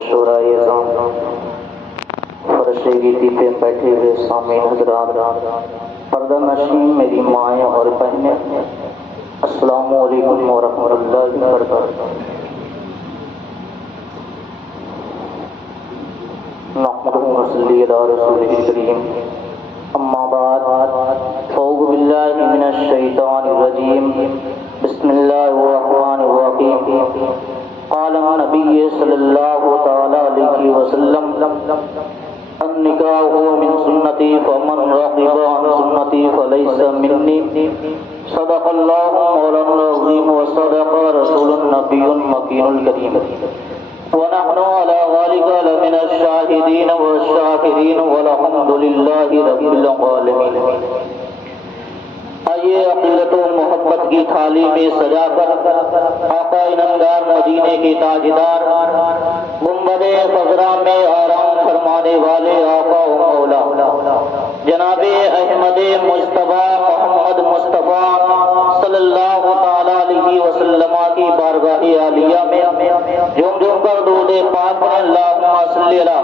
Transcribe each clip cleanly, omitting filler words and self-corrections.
شورائے اعظام، فرشتے کی ٹیپیں بیٹھے ہوئے سامعین حضرات، پردہ نشین میری مائیں اور بہنیں، السلام علیکم ورحمۃ اللہ وبرکاتہ۔ نحمدہ ونصلی علی رسولہ الکریم، اما بعد، اعوذ باللہ من الشیطان الرجیم، بسم اللہ الرحمن الرحیم۔ قال النبی صلی اللہ تعالی علیہ وسلم، النکاح من سنتی فمن رغب عن سنتی فلیس منی، صدق اللہ مولانا العظیم وصدق رسول النبی المکین الکریم، ونحن على ذلك لمن الشاہدین والشاکرین والحمد للہ رب العالمین۔ آئیے عقیدت و محبت کی تھالی میں سجا کر آقا انعامدار مدینے کے تاجدار، گنبد خضرا میں آرام فرمانے والے آقا و مولا جناب احمد مجتبیٰ محمد مصطفیٰ صلی اللہ تعالی علیہ وسلم کی بارگاہ عالیہ میں جھوم جھوم کر درود پاک پڑھیں، اللہم صلی علی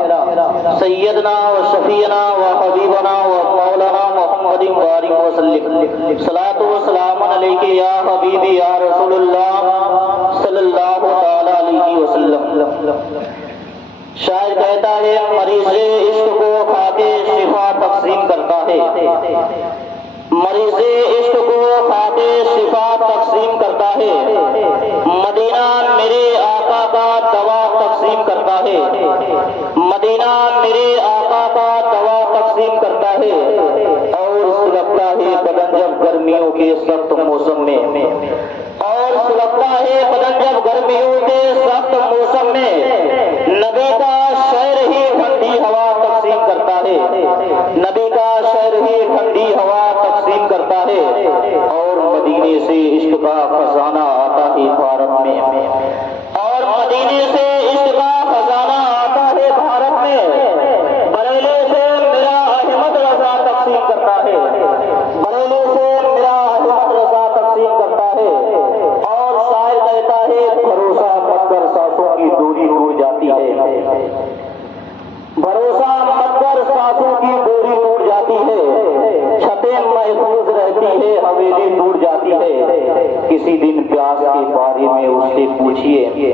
سیدنا و شفیعنا و حبیبنا و مولانا محمد بارک وسلم، صلاۃ و سلام علیک یا حبیبی یا رسول اللہ صلی اللہ تعالی علیہ وسلم۔ شاعر کہتا ہے، مریض عشق کو کھا کے شفا تقسیم کرتا ہے، مریض عشق کو کھا کے شفا تقسیم کرتا ہے، مدینہ میرے آقا کا دوا تقسیم کرتا ہے، مدینہ میرے آقا کا دوا تقسیم کرتا ہے، اور سلگتا ہے بدن جب گرمیوں کے سخت موسم میں، اور سلگتا ہے بدن جب گرمیوں کے سخت موسم میں، نبی کا شہر ہی ٹھنڈی ہوا تقسیم کرتا ہے، نبی کا شہر ہی ٹھنڈی ہوا تقسیم کرتا ہے، اور مدینے سے عشق کا خزانہ آتا ہے بھارت میں، اور مدینے سے عشق کا خزانہ آتا ہے بھارت میں، بریلی سے میرا احمد رضا تقسیم کرتا ہے، بریلی سے میرا احمد رضا تقسیم کرتا ہے، اور شاعر کہتا ہے، بھروسہ مت کر سانسوں کی دوری ٹوٹ جاتی ہے، بھروسہ مت کر سانسوں کی دوری ٹوٹ جاتی ہے، چھتیں محفوظ رہتی ہے حویلی ٹوٹ جاتی ہے، کسی دن پیاس کے بارے میں اس سے پوچھئے،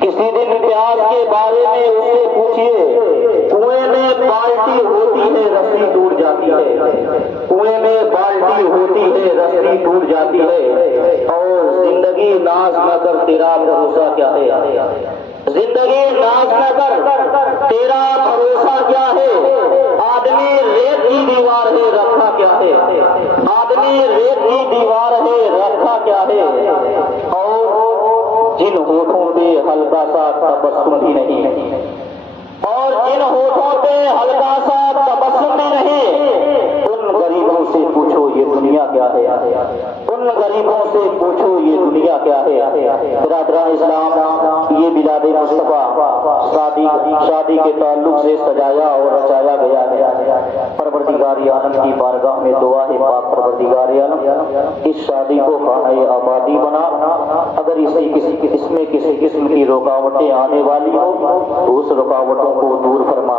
کسی دن پیاس کے بارے میں اس سے پوچھئے، کنویں میں بالٹی ہوتی ہے رسی ٹوٹ جاتی ہے، کنویں میں بالٹی ہوتی ہے رسی ٹوٹ جاتی ہے، اور زندگی ناز نہ کر تیرا بھروسہ کیا ہے، زندگی ناز نہ کر تیرا بھروسہ کیا ہے، آدمی ریت کی دیوار ہے رکھا کیا ہے، آدمی ریت کی دیوار ہے رکھا کیا ہے، اور جن ہونٹوں پہ ہلکا سا تبسم بھی نہیں، اور جن ہونٹوں پہ ہلکا سا تبسم بھی نہیں، ان غریبوں سے پوچھو یہ دنیا کیا ہے، ان غریبوں سے پوچھو یہ دنیا کیا ہے۔ برادران اسلام، یہ بلاد مصطفیٰ شادی کے تعلق سے سجایا اور رچایا گیا ہے، پروردگار عالم کی بارگاہ میں دعا ہے، پاک پروردگار عالم اس شادی کو خانہ آبادی بنا، اگر اس میں کسی قسم کی رکاوٹیں آنے والی ہو تو اس رکاوٹوں کو دور فرما۔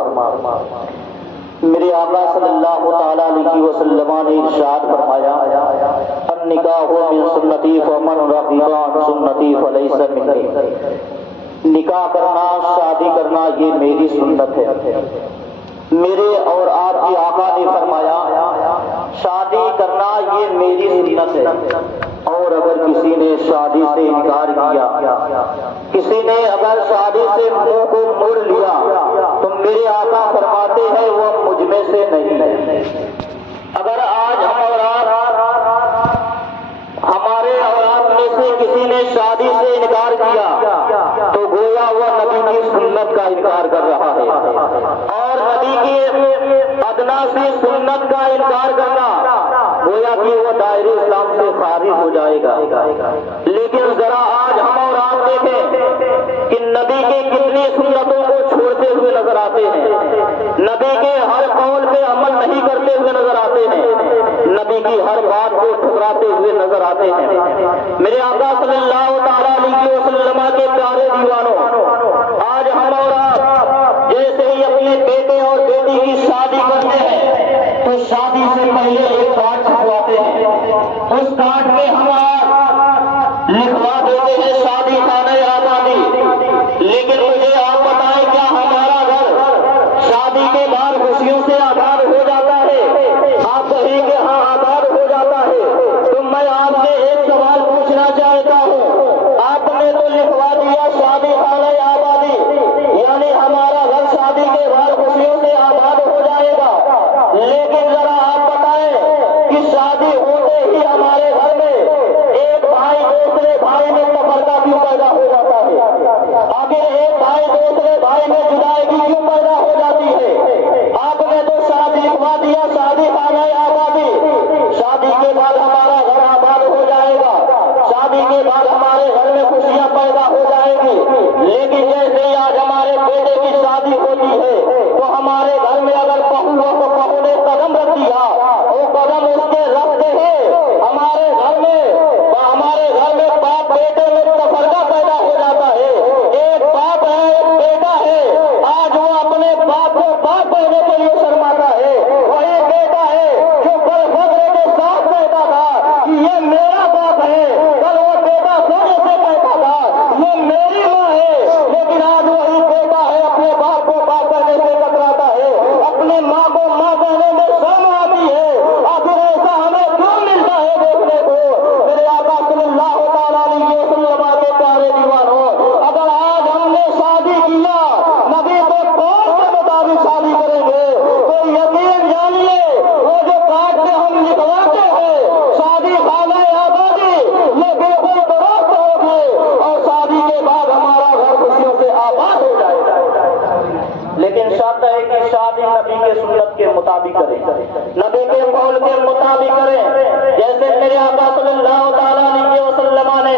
میرے آقا صلی اللہ تعالی علیہ وسلم نے ارشاد فرمایا، النکاح من سنتی فمن رغب عن سنتی فلیس منی، نکاح کرنا، شادی کرنا یہ میری سنت ہے۔ میرے اور آپ کے آقا نے فرمایا، شادی کرنا یہ میری سنت ہے، اور اگر کسی نے شادی سے انکار کیا، کسی نے اگر شادی سے منہ کو موڑ لیا تو میرے آقا فرماتے ہیں وہ مجھ میں سے نہیں۔ اگر آج ہم اور آپ، ہمارے اور آپ میں سے کسی نے شادی سے انکار کیا تو گویا وہ نبی کی سنت کا انکار کر رہا ہے، اور نبی کی ادنا سی سنت کا انکار کرنا گویا کہ وہ دائرے اسلام سے خارج ہو جائے گا۔ لیکن ذرا آج ہم اور آپ دیکھیں کہ نبی کے کتنی سنتوں کو چھوڑتے ہوئے نظر آتے ہیں، نبی کے ہر قول پہ عمل نہیں کرتے ہوئے نظر آتے ہیں، نبی کی ہر بات کو ٹھکراتے ہوئے نظر آتے ہیں۔ میرے آقا صلی اللہ تعالی علیہ وسلم کے پیارے دیوانوں، آج ہم اور بیٹے کی شادی ہوتی ہے تو ہمارے گھر میں اگر بہو ہو تو بہو نے قدم رکھ دیا، وہ قدم اس کے رکھتے ہیں ہمارے گھر میں باپ بیٹے میں تفرقہ پیدا ہو جاتا ہے۔ ایک باپ ہے، ایک بیٹا ہے، آج وہ اپنے باپ کو باپ کہنے کے لیے شرماتا ہے۔ وہی بیٹا ہے جو کل فخر کے ساتھ کہتا تھا کہ یہ میرا باپ ہے، کل وہ بیٹا سونے سے کہتا تھا یہ میری ماں ہے، لیکن آج وہی بیٹا ہے اپنے باپ کو باپ کرنے سے کتراتا ہے، اپنے ماں کو ماں کہنے میں شرم آتی ہے۔ آخر ایسا ہمیں کیوں ملتا ہے دیکھنے کو؟ میرے آقا صلی اللہ تعالیٰ علیہ وسلم کے پیارے دیوانوں، اگر آج ہم نے شادی کیا نبی کے قول کے مطابق شادی کریں گے تو یقین جانیے وہ جو کاٹ کے ہم نکلواتے ہیں شادی خانہ آبادی یہ بالکل درست ہوگی اور شادی کے بعد ہمارا گھر خوشیوں سے آباد ہو جائے گا۔ لیکن شرط ہے کہ شادی نبی کے سنت کے مطابق کریں، نبی کے قول کے مطابق کریں۔ جیسے میرے آقا صلی اللہ تعالیٰ علیہ وسلم نے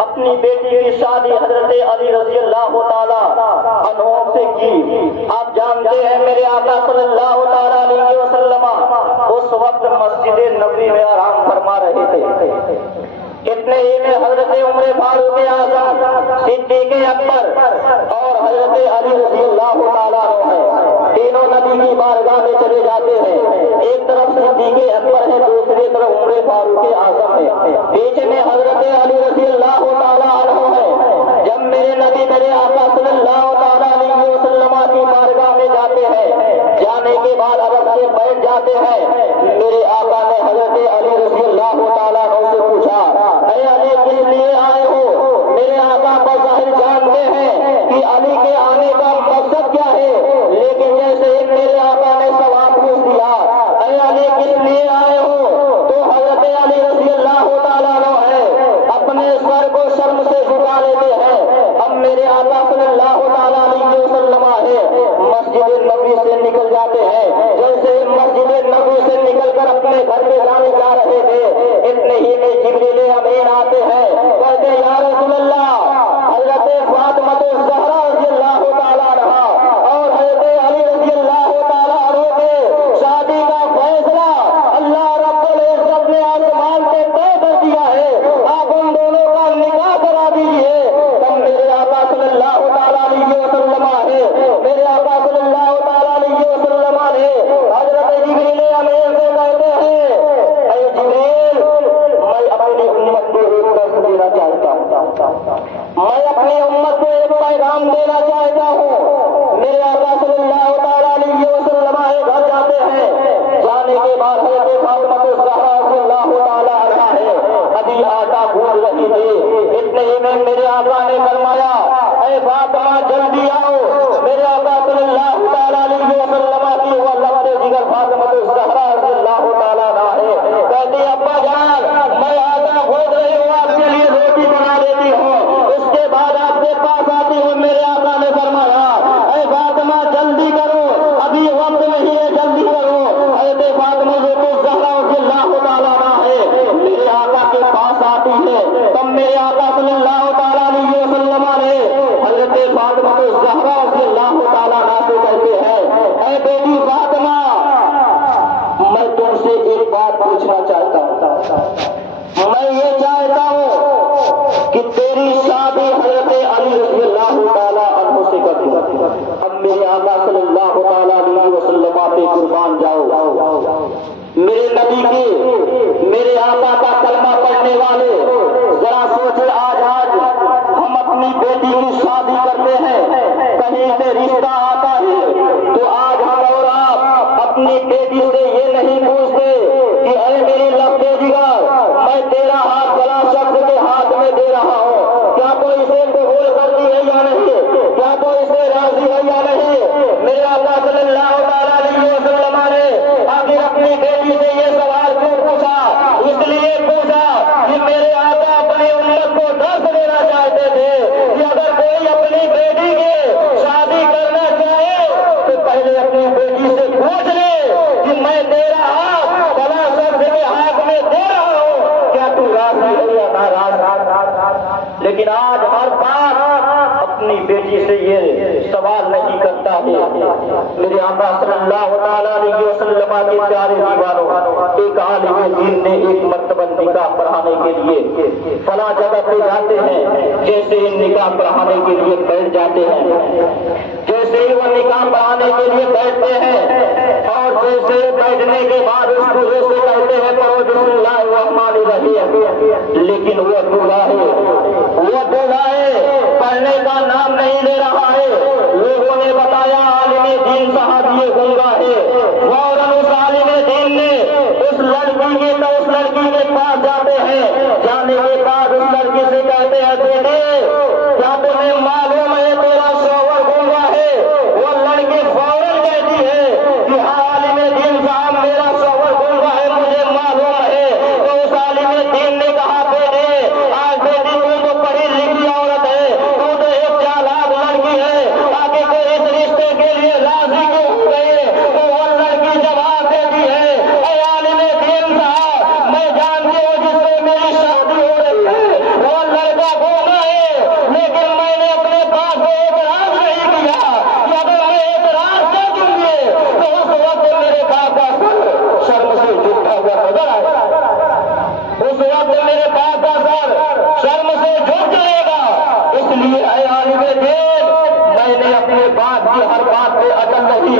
اپنی بیٹی کی شادی حضرت علی رضی اللہ تعالیٰ عنہ سے کی۔ آپ جانتے ہیں میرے آقا صلی اللہ تعالیٰ علیہ وسلم اس وقت مسجد نبوی میں آرام فرما رہے تھے۔ اتنے ہی میں حضرت عمر فاروق اعظم، صدیق اکبر اور حضرت علی رضی اللہ تعالیٰ عنہ ہیں، تینوں نبی کی بارگاہ میں چلے جاتے ہیں۔ ایک طرف صدیق اکبر ہے، دوسری طرف عمر فاروق اعظم ہے، بیچ میں حضرت علی رضی اللہ تعالیٰ عنہ ہے۔ جب میرے نبی میرے آقا صلی اللہ تعالیٰ علیہ وسلم کی بارگاہ میں جاتے ہیں، جانے کے بعد عرب سے بیٹھ جاتے ہیں، میرے آقا نے حضرت علی رضی اللہ تعالیٰ عنہ سے پوچھا اے علی کس لیے آئے ہو؟ میرے آقا بظاہر جانتے ہیں کہ علی کے آنے کا مقصد کیا ہے، لیکن جیسے ہی میرے آقا نے سوال پوچھ دیا اے علی کس لیے آئے ہو تو حضرت علی رضی اللہ تعالیٰ عنہ ہے اپنے سر کو شرم سے جھکا لیتے ہیں۔ اب میرے آقا صلی اللہ تعالیٰ علیہ وسلم ہے مسجد نبوی سے نکل جاتے ہیں۔ جیسے مسجد نبوی سے نکل کر اپنے گھر میں جانے جا رہے تھے، اتنے ہی میں جبریل امین آتے ہیں، کہتے ہیں یا رسول اللہ حضرت فاطمہ الزہرا رضی اللہ تعالیٰ عنہا اور حضرت علی رضی اللہ تعالیٰ عنہ کے شادی کا فیصلہ اللہ رب العزت نے آسمان سے طے کر دیا ہے، آپ ان دونوں کا نکاح کرا دیجیے۔ تب میرے آقا صلی اللہ تعالیٰ علیہ وسلم ہے میرے آقا صلی اللہ تعالیٰ علیہ وسلم نے حضرت جبریل امین سے کہتے ہیں اے جبریل میں اپنی امت کو ایک پیغام دینا چاہتا ہوں۔ میرے آقا صلی اللہ تعالیٰ علیہ وسلم گھر جاتے ہیں، جانے کے بعد حضرت فاطمہ الزہرا رضی اللہ تعالیٰ عنہا ہے ابھی آٹا گھول رہی تھی، اتنے ہی میں میرے آقا نے فرمایا اے فاطمہ جلدی آؤ۔ میرے آقا صلی اللہ تعالیٰ علیہ وسلم کی وہ لبتے جگر فاطمہ الزہرا رضی اللہ تعالیٰ عنہا ہے، کہتی ابا جان میں آٹا گھول رہی ہوں، آپ کے لیے روٹی بنا دیتی ہوں، اس کے بعد آپ کے پاس آتی ہوں۔ میرے آقا نے فرمایا اے فاطمہ جلدی کرو، ابھی وقت نہیں ہے، جلدی کرو۔ حضرت فاطمہ الزہرا رضی اللہ تعالیٰ عنہا ہے میرے آقا کے پاس آتی ہے، تب میرے آقا صلی اللہ تعالیٰ علیہ وسلم نے حضرت فاطمہ الزہرا رضی اللہ تعالیٰ عنہا سے کہتے ہیں اے بیٹی فاطمہ میں تم سے ایک بات پوچھنا چاہتا ہوں، میں یہ چاہتا ہوں کہ تیری شادی حضرت علی رضی اللہ تعالیٰ عنہ سے کر دوں۔ اب میرے آقا صلی اللہ تعالیٰ علیہ وسلم پہ قربان جاؤ، میرے نبی کے میرے آقا کا کلمہ پڑھنے والے ذرا سوچے آج ہم اپنی بیٹی کی شادی کرتے ہیں، کہیں سے رشتہ آتا ہے تو آج ہم اور آپ اپنی بیٹی سے یہ نہیں پوچھتے کہ اے میری لبتے جگر میں تیرا ہاتھ فلاں شخص کے ہاتھ میں دے رہا ہوں، کیا کوئی اسے قبول کرتی ہے یا نہیں، کیا کوئی اسے راضی ہے یا نہیں۔ میرے آقا صلی اللہ ہے۔ میرے آقا صلی اللہ تعالیٰ علیہ وسلم کے پیارے دیوانوں، ایک عالم دین نے ایک مرتبہ نکاح پڑھانے کے لیے فلاں جگہ پہ جاتے ہیں، جیسے ہی نکاح پڑھانے کے لیے بیٹھ جاتے ہیں، جیسے ہی وہ نکاح پڑھانے کے لیے بیٹھتے ہیں اور جیسے بیٹھنے کے بعد اس کو جیسے کہتے ہیں پڑھو بسم اللہ الرحمن الرحیم، لیکن وہ دولہا ہے پڑھنے کا نام نہیں لے رہا ہے۔ لوگوں نے بتایا عالم دین صحابی گنگا ہے، فوراً اس عالم دین نے اس لڑکی کے پاس جاتے ہیں، جانے کے بعد اس لڑکی سے کہتے ہیں بیٹے کیا تمہیں معلوم ہے تیرا شوہر گنگا ہے؟ وہ لڑکی فوراً کہتی ہے کہ ہاں عالم دین صاحب میرا شوہر گنگا ہے، مجھے معلوم ہے۔ تو اس عالم دین نے کہا بیٹے آج بیٹی تو پڑھی لکھی عورت ہے، تو ایک چالاک لڑکی ہے، تاکہ کوئی اس رشتے کے لیے راضی کیوں ہو گئے؟ تو وہ لڑکی جواب دیتی ہے اے عالم دین صاحب میں جانتی ہوں جس سے میری شادی ہو رہی ہے وہ لڑکا گنگا ہے، لیکن میں نے اپنے پاس سے اعتراض نہیں کیا کہ اگر میں اعتراض کر دوں گی تو اس وقت میرے باپ کا سر شرم سے جھکا ہوا نظر آئے گا، اس وقت میرے باپ کا سر شرم سے جھک جائے گا۔ اس لیے اے عالم دین میں نے اپنے باپ کی ہر بات پہ اٹل رہی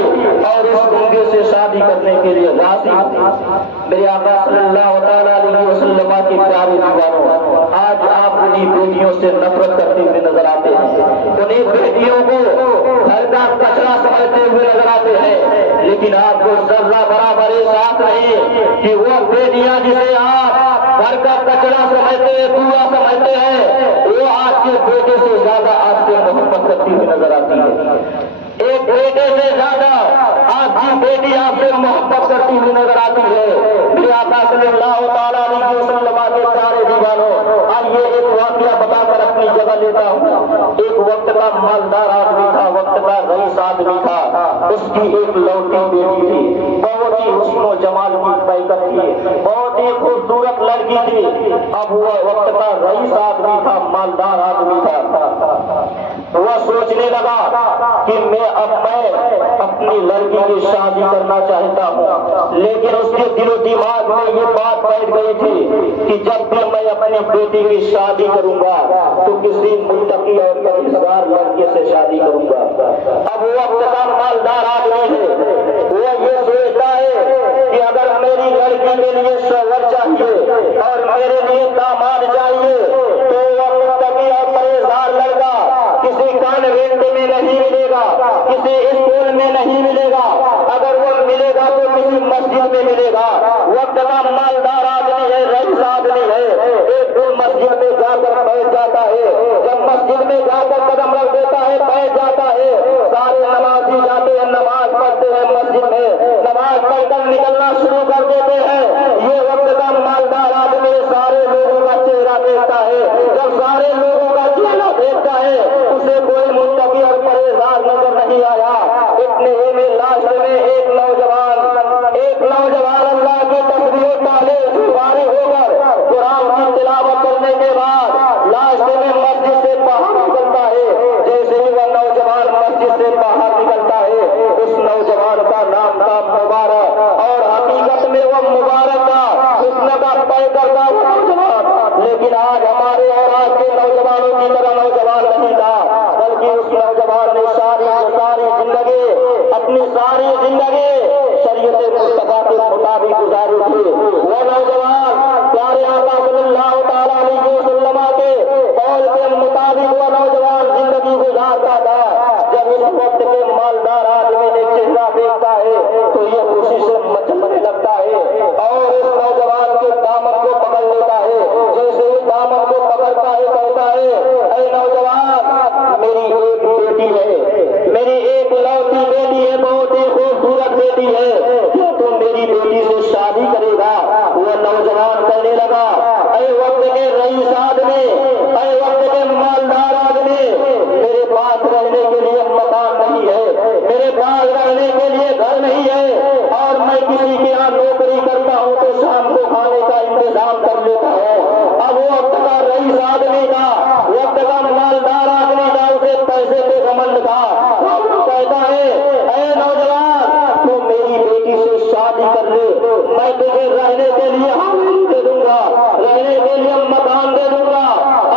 اور اس گنگے سے شادی کرنے کے لیے راضی تھی۔ میرے آقا صلی اللہ تعالیٰ علیہ وسلم کے پیارے دیوانوں، آج آپ انہیں بیٹیوں سے نفرت کرتے ہوئے نظر آتے ہیں، انہیں بیٹیوں کو گھر کا کچرا سمجھتے ہوئے نظر آتے ہیں، لیکن آپ کو ذرہ برابر احساس نہیں کہ وہ بیٹیاں جسے آپ گھر کا کچرا سمجھتے ہیں، کوڑا سمجھتے ہیں، وہ آپ کے بیٹے سے زیادہ آپ سے محبت کرتی ہوئی نظر آتی ہے۔ ایک بیٹے سے زیادہ آپ کی بیٹی آپ سے محبت کرتی ہوئی نظر آتی ہے۔ میرے آقا صلی اللہ تعالیٰ علیہ وسلم کے پیارے دیوانوں، آئیے ایک واقعہ بتا کر اپنی جگہ لیتا ہوں۔ ایک وقت کا مالدار آدمی تھا، وقت کا رئیس آدمی تھا، اس کی ایک لوٹی بیٹی تھی، بہت ہی حسن و جمال کی پیکر تھی، بہت ہی خوبصورت لڑکی تھی۔ اب وہ وقت کا رئیس آدمی تھا، مالدار آدمی تھا، وہ سوچنے لگا کہ میں اپنی لڑکی کی شادی کرنا چاہتا ہوں، لیکن اس کے دل و دماغ میں یہ بات بیٹھ گئی تھی کہ جب بھی میں اپنی بیٹی کی شادی کروں گا تو کسی متقی اور پرہیزگار لڑکے سے شادی کروں گا۔ اب وہ وقت کا مالدار آدمی ہے، وہ یہ سوچتا ہے کہ اگر میری لڑکی کے لیے شوہر چاہیے اور میرے لیے داماد چاہیے تو وہ متقی اور پرہیزگار لڑکا کسی کانوینٹ میں نہیں ملے گا، کسی اسکول میں نہیں ملے گا، اگر وہ ملے گا تو کسی مسجد میں ملے گا۔ وقت کا مالدار آدمی ہے، رئیس آدمی ہے، ایک دن مسجد میں جا کر بیٹھ جاتا ہے، جب مسجد میں جا کر قدم رکھ دیتا ہے بیٹھ جاتا ہے، سارے نمازی جاتے ہیں نماز پڑھتے ہیں مسجد میں، نماز پڑھ کر نکلنا شروع کر دیتے ہیں۔ یہ وقت کا مالدار آدمی سارے لوگوں کا چہرہ دیکھتا ہے، جب سارے لوگوں کا چہرہ دیکھتا ہے اسے کوئی متقی اور پرہیزگار نظر نہیں آیا۔ اتنے ہی میں لاسٹ میں ایک نوجوان اللہ کی تسبیح و تعلیل سے فارغ ہو کر قرآن کی تلاوت کرنے کے بعد لاسٹ میں مسجد سے باہر نکلتا ہے۔ جیسے ہی وہ نوجوان مسجد سے باہر نکلتا ہے، اس نوجوان کا نام تھا مبارک، اور حقیقت میں وہ مبارک تھا، حسن کا پیکر تھا وہ نوجوان، لیکن آج ہمارے اور آج کے نوجوانوں کی طرح نوجوان نہیں تھا، بلکہ اس نوجوان نے اپنی ساری زندگی شریعت مصطفیٰ کے مطابق گزاری تھی۔ وہ نوجوان پیارے آقا صلی اللہ تعالیٰ علیہ وسلم کے قول کے مطابق وہ نوجوان زندگی گزارتا تھا۔ جب اس وقت کے مالدار آدمی نے چہرہ دیکھتا ہے تو یہ خوشی سے مچلنے لگتا ہے اور اس نوجوان کے دامن کو پکڑ لیتا ہے۔ جیسے ہی دامن کو پکڑتا ہے کہتا ہے اے نوجوان میری ایک بیٹی ہے، میری ایک لوٹی بیٹی ہے، بہت ہی خوبصورت بیٹی ہے، کیوں تم میری بیٹی سے شادی کرے گا؟ وہ نوجوان کہنے لگا اے وقت کے رئیس آدمی، اے وقت کے مالدار آدمی، میرے پاس رہنے کے لیے مکان نہیں ہے، میرے پاس رہنے کے لیے گھر نہیں ہے، اور میں کسی کے یہاں نوکری کرتا ہوں تو شام کو کھانے کا انتظام کر لیتا ہوں۔ اب وہ وقت کا رئیس آدمی تھا، وقت کا مالدار آدمی تھا، اسے پیسے پہ گھمنڈ تھا، کہتا ہے اے نوجوان تو میری بیٹی سے شادی کر لے، میں تجھے رہنے کے لیے حامی دے دوں گا، رہنے کے لیے مکان دے دوں گا۔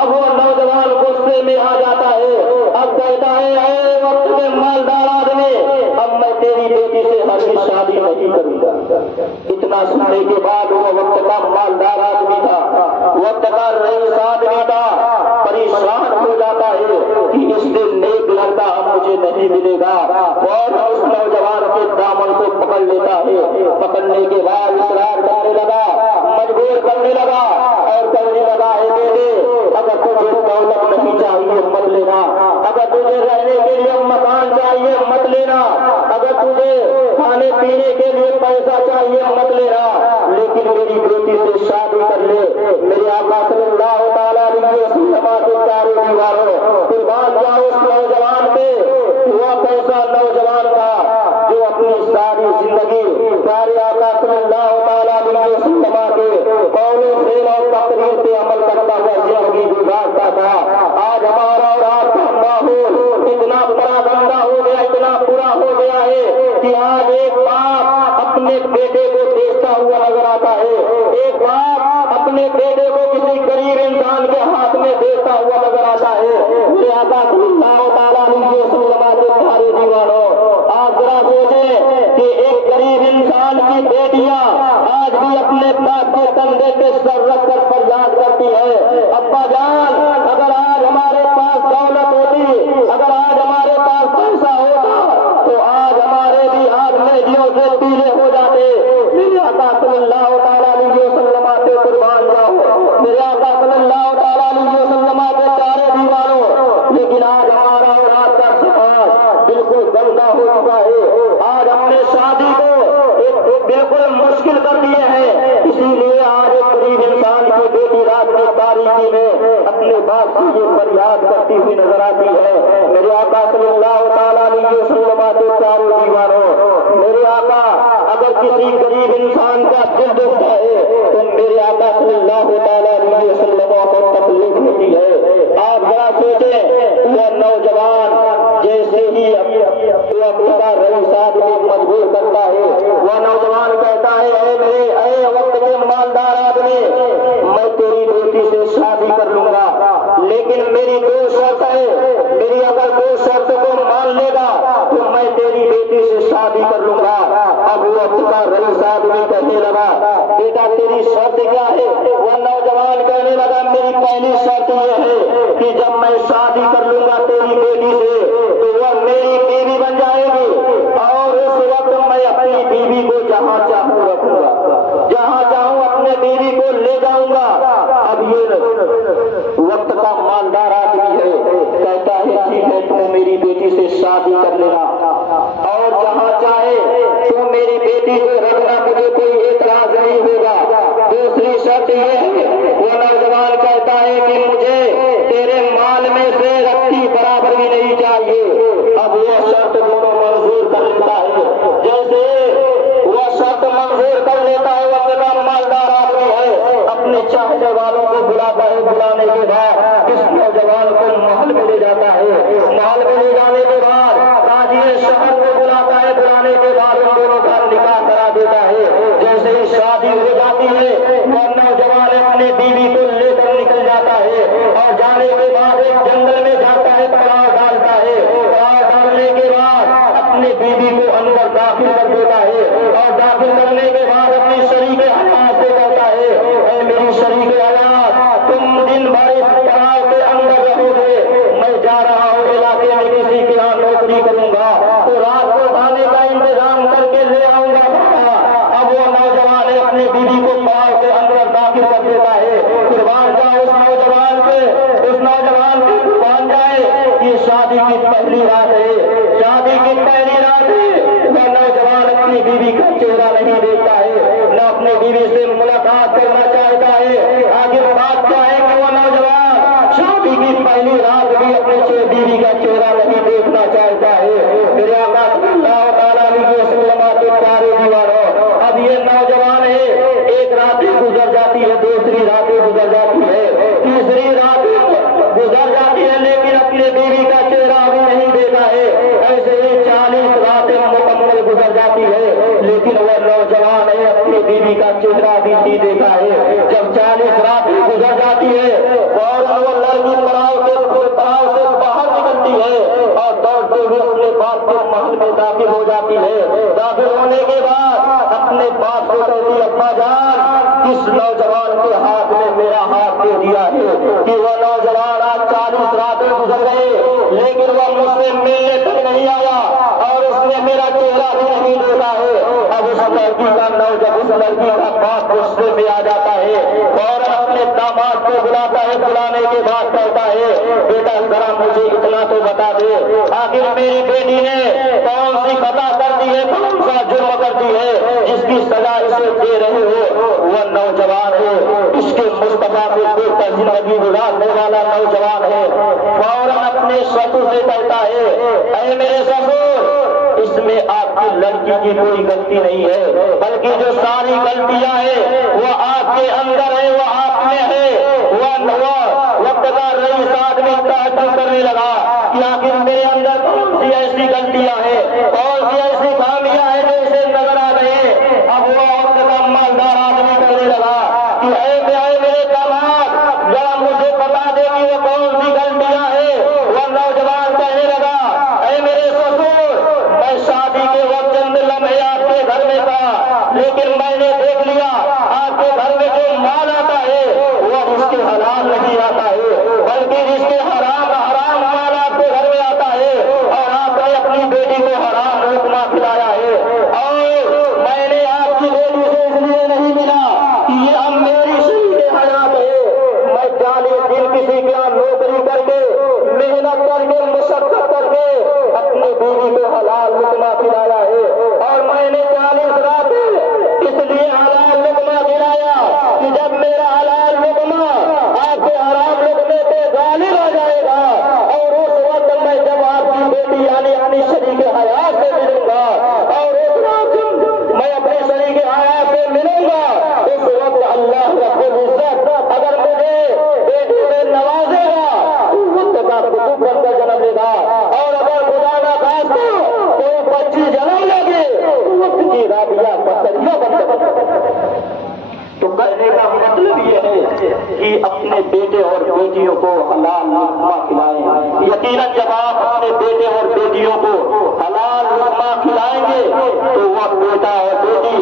اب وہ نوجوان غصے میں آ جاتا ہے، اب کہتا ہے اے وقت کے مالدار آدمی، اب میں تیری بیٹی سے ہرگز شادی نہیں کروں گا۔ اتنا سننے کے بعد وہ وقت کا مالدار آدمی تھا، وقت کا رئیس آدمی تھا، پریشان ہو جاتا ہے کہ اس دن نیک لڑکا مجھے نہیں ملے گا، اور اس نوجوان کے دامن کو پکڑ لیتا ہے۔ پکڑنے کے بعد اصرار کرنے لگا، مجبور کرنے لگا اور کہنے لگا ہے بیٹے اگر تجھے دولت نہیں چاہیے مت لینا، اگر تجھے رہنے کے لیے مکان چاہیے مت لینا، اگر تجھے کھانے پینے کے لیے پیسہ چاہیے مت لینا، لیکن میری بیٹی سے شادی کر لے۔ میرے آقا صلی اللہ تعالیٰ علیہ وسلم کے چاروں دیواروں قربان جاؤ اس نوجوان پہ، وہ کیسا نوجوان تھا جو اپنی ساری زندگی پیارے آقا صلی اللہ تعالیٰ علیہ وسلم کے قول و فعل اور تقریر پہ عمل کرتا ہوا زندگی گزارتا تھا۔ آج ہمارا اور آپ کا ماحول اتنا بڑا گندا ہو گیا، اتنا برا ہو گیا ہے کہ آج ایک باپ اپنے بیٹے کو بیچتا ہوا نظر آتا ہے، ایک باپ اپنے بیٹے کو کسی غریب انسان کے ہاتھ میں بیچتا ہوا نظر آتا ہے۔ میرے آقا صلی اللہ تعالیٰ علیہ وسلم کے پیارے دیوانوں، آپ ذرا سوچیں کہ ایک غریب انسان کی بیٹیاں آج بھی اپنے باپ کے کندھے پہ سر رکھ کر فریاد کرتی ہے ابا جان اگر آج ہمارے پاس دولت ہوتی، اگر آج ہمارے پاس پیسہ ہوتا تو آج ہمارے بھی آگ مہدیوں سے پیلے ہو جاتے۔ میرے آقا صلی اللہ تعالیٰ علیہ وسلم پہ قربان جاؤ، میرے آقا صلی اللہ تعالیٰ علیہ وسلم کے پیارے دیوانوں، لیکن آج ہمارا اور آپ کا سماج بالکل گندا ہو چکا ہے۔ آج ہم نے شادی کو بالکل مشکل کر دیے ہیں، اسی لیے آج ایک غریب انسان کی بیٹی رات کی تاریکی میں اپنے باپ سے یہ فریاد کرتی ہوئی نظر آتی ہے۔ میرے آقا صلی اللہ تعالیٰ علیہ وسلم کے چاروں دیوانوں، میرے آقا اگر کسی غریب انسان کا دل دکھتا ہے تو میرے آقا صلی اللہ تعالیٰ علیہ وسلم کو تکلیف ہوتی ہے۔ آپ ذرا سوچیں وہ نوجوان جیسے ہی وہ اپنا رئیس آدمی مجبور کرتا ہے، وہ نوجوان کہتا ہے اے وقت کے مالدار آدمی میں تیری بیٹی سے شادی کر لوں گا، لیکن میری دو شرط ہے، میری اگر دو شرط کو مان لے گا تو میں تیری بیٹی سے شادی کر لوں گا۔ اب وہ اپنا رئیس آدمی کہنے لگا بیٹا تیری شرط کیا ہے؟ وہ نوجوان کہنے لگا میری پہلی شرط یہ ہے کہ جب میں شادی کر لوں گا تیری بیٹی سے تو وہ میری بیوی بن جائے گی، اور اس وقت میں اپنی بیوی کو جہاں چاہوں رکھوں گا، جہاں چاہوں اپنے بیوی کو لے جاؤں گا۔ اب یہ وقت کا مالدار آدمی ہے، کہتا ہے ٹھیک ہے تو میری بیٹی سے شادی کر لینا اور جہاں چاہے تو میری بیٹی کو رکھنا، مجھے کوئی اعتراض نہیں ہوگا۔ دوسری شرط یہ ہے، وہ نوجوان کہتا ہے کہ مجھے تیرے مال میں سے رتی برابر بھی نہیں چاہیے۔ اب وہ شرط دونوں منظور کر لیتا ہے، جیسے وہ شرط منظور کر لیتا ہے، وقت کا مالدار آدمی ہے، اپنے چاہنے والوں کو بلاتا ہے، بلانے کے بعد اس نوجوان کو محل میں لے جاتا ہے، محل میں لے جانے کے بعد قاضی شہر کو بلاتا ہے، بلانے کے بعد ان دونوں کا نکاح کرا دیتا ہے۔ جیسے ہی شادی ہو جاتی ہے وہ نوجوان اپنی بیوی کو لے کر نکل جاتا ہے اور جانے کے بعد ایک جنگل میں جاتا ہے، پڑاؤ ڈالتا ہے، پڑاؤ ڈالنے کے بعد اپنی بیوی کو اندر داخل کر دیتا ہے اور داخل کرنے کے بعد اپنی شریک حیات سے کہتا ہے اے میری شریک حیات تم دن بھر اس پڑاؤ کے اندر رہو گے، میں جا رہا ہوں علاقے میں کسی کے یہاں نوکری کروں گا تو رات کو کھانے کا انتظام کر کے لے آؤں گا۔ اب وہ نوجوان اپنی بیوی کو پڑاؤ کے اندر داخل کر دیتا ہے۔ قربان جائے اس نوجوان پہ قربان جائے، یہ شادی کی پہلی رات ہے، شادی کی پہلی رات ہے، وہ نوجوان اپنی بیوی کا چہرہ نہیں دیکھتا ہے۔ وہ نوجوان ہے اپنی بیوی کا چہرہ بھی نہیں دیکھا ہے. جب 40 راتیں گزر جاتی ہے فوراً وہ لڑکی پڑاؤ سے باہر نکلتی ہے اور دوڑتے ہوئے اپنے باپ کے محل میں داخل ہو جاتی ہے. داخل ہونے کے بعد اپنے باپ کو کہتی ابا جان کس نوجوان کے ہاتھ میں میرا ہاتھ دے دیا ہے کہ وہ نوجوان آج 40 راتیں گزر گئے لیکن وہ مجھ سے ملنے تک نہیں آیا اور اس نے میرا چہرہ بھی نہیں دیکھا ہے. اب اس لڑکی کا باپ غصے میں آ جاتا ہے اور اپنے داماد کو بلاتا ہے. بلانے کے بعد کہتا ہے بیٹا ذرا مجھے اتنا تو بتا دے آخر میری بیٹی نے کون سی خطا کر دی ہے, کون سا جرم کر دی ہے جس کی سزا اسے دے رہے ہو. وہ نوجوان ہے اس کے مصطفیٰ کو دیکھ کر زندگی گزارنے والا نوجوان ہے. فوراً اپنے سسر سے کہتا ہے اے میرے سسر اس میں آپ کی لڑکی کی کوئی غلطی نہیں ہے بلکہ جو ساری غلطیاں ہیں وہ آپ کے اندر ہے, وہ آپ میں ہے. وہ وقتدار رئیس آدمی تعجب کرنے لگا کہ آخر میرے اندر کون سی ایسی غلطیاں ہیں, کون سی ایسی خامیاں ہیں جو اسے نظر آ رہے ہیں. اب وہ وقت کا مالدار آدمی کہنے لگا کہ اے میرے داماد ذرا مجھے بتا دے کہ وہ کون سی غلطیاں ہیں. وہ نوجوان کہنے لگا اے میرے سسر میں شادی کے وقت چند لمحے آپ کے گھر میں تھا لیکن میں نے دیکھ لیا آپ کے گھر میں جو مال آتا ہے وہ رشتے حلال نہیں آتا ہے بلکہ رشتے حرام مال آپ کے گھر میں آتا ہے اور آپ نے اپنی بیٹی کو حرام لقمہ کھلایا ہے. اور میں نے آپ کی بیٹی سے اس لیے نہیں ملا کہ یہ اب میری شریک حیات ہے. میں 40 دن کسی کے یہاں نوکری کر کے محنت کر کے مشقت کر کے اپنی بیوی کو حلال لقمہ کھلایا ہے اور میں نے 40 راتیں اس لیے حلال لقمہ کھلایا کہ جب میرا حلال لقمہ آپ کے حرام لقمے پہ غالب آ جائے گا اور اس وقت میں جب آپ کی بیٹی یعنی شریک حیات سے ملوں گا اور اس وقت میں اپنے شریک حیات سے ملوں گا اس وقت اللہ رب العزت اگر مجھے بیٹی سے نوازے گا وقت کا کتب بن کر جنم لے گا اور اگر خدا نہ خواستہ کوئی بچی جنم لگے وقت کی رابعہ بسریہ بن کر. تو کہنے کا مطلب یہ ہے کہ اپنے بیٹے اور بیٹیوں کو حلال لقمہ کھلائیں. یقیناً جب آپ اپنے بیٹے اور بیٹیوں کو حلال لقمہ کھلائیں گے تو وہ بیٹا اور بیٹی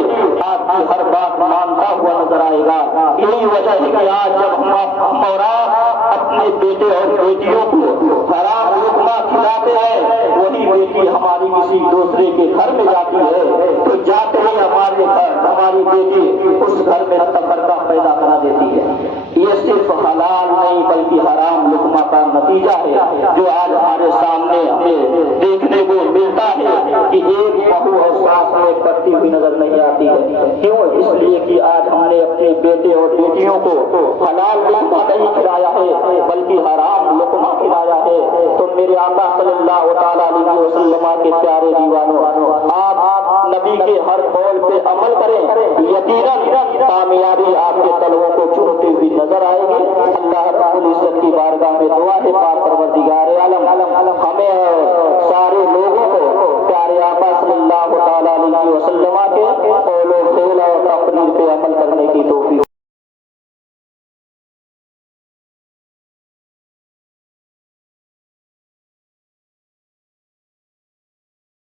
آپ کی ہر بات مانتا ہوا نظر آئے گا. یہی وجہ ہے کہ آج جب ہم اور آپ اپنے بیٹے اور بیٹیوں کو حرام لقمہ کھلاتے ہیں وہی بیٹی ہماری کسی دوسرے کے گھر میں جاتی ہے تو جاتے ہی ہمارے گھر ہماری بیٹی اس گھر میں تفرقہ پیدا کرا دیتی ہے. یہ صرف حلال نہیں بلکہ حرام لقمہ کا نتیجہ ہے جو آج ہمارے سامنے ہمیں دیکھنے کو ملتا ہے کہ ایک بہو اور ساس میں کٹتی ہوئی نظر نہیں آتی ہے. کیوں؟ اس لیے کہ آج ہم نے اپنے بیٹے اور بیٹیوں کو حلال لقمہ نہیں کھلایا ہے بلکہ حرام لقمہ کھلایا ہے. تو میرے آقا صلی اللہ تعالیٰ علیہ وسلم کے پیارے دیوانے